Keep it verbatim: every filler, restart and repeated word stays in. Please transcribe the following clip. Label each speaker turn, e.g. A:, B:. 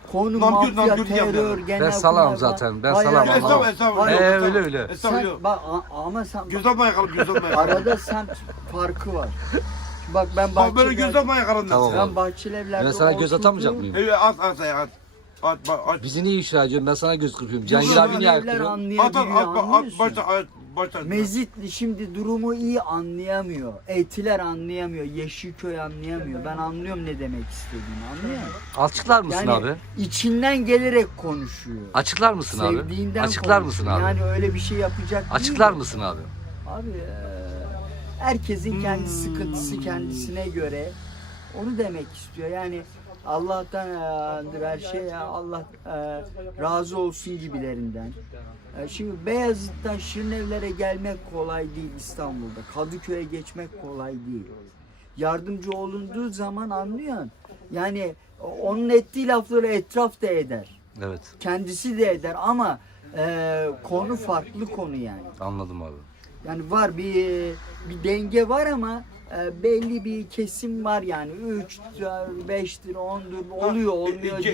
A: konu
B: Nankör,
A: mafya,
B: nankör
A: terör,
B: diyemem.
A: genel
C: Ben salam
A: kurmay falan.
C: zaten, ben
A: Hayır,
C: salam
A: hayır,
C: anlamam.
A: hayır.
B: Estağfurullah,
A: Hayır,
B: estağfurullah.
C: Ee, öyle öyle.
A: Sen,
B: Estağfurullah.
A: bak, a- ama sen
B: Gözden yakalı, gözden yakalı.
A: arada semt farkı var. Bak ben
B: Bak böyle
A: bahçeli,
B: gözden yakalı.
C: Tamam.
A: ben bahçeli evlerde
C: Ben sana göz
A: oturduğum-
C: atamayacak mıyım?
B: Evet at at at. At at at.
C: Bizi niye ifşa ediyorsun? Ben sana göz kırpıyorum. Cihangir
A: Bizim
C: abi niye
A: evler
C: ayıktırıyorsun?
B: At
A: anlayabiliyor,
B: at at at
A: anlıyorsun?
B: başla at başla.
A: Mezitli şimdi durumu iyi anlayamıyor. Etiler anlayamıyor. Yeşilköy anlayamıyor. Ben anlıyorum ne demek istediğini, anlıyor musun?
C: Açıklar mısın
A: Yani
C: abi?
A: içinden gelerek konuşuyor.
C: Açıklar mısın abi?
A: Sevdiğinden
C: Açıklar
A: konuşuyor.
C: mısın abi?
A: Yani öyle bir şey yapacak değil.
C: Açıklar mısın abi?
A: Abi eee, herkesin kendi sıkıntısı kendisine göre onu demek istiyor. Yani Allah'tan eee, her şey Allah eee, razı olsun gibilerinden. Eee, Şimdi Beyazıt'tan Şirinevlere gelmek kolay değil İstanbul'da. Kadıköy'e geçmek kolay değil. Yardımcı olunduğu zaman anlıyorsun. Yani onun ettiği lafları etraf da eder.
C: Evet.
A: Kendisi de eder ama eee, konu farklı konu yani.
C: Anladım abi.
A: Yani var bir bir denge var ama e, belli bir kesim var yani üç, beştir, ondur oluyor olmuyor.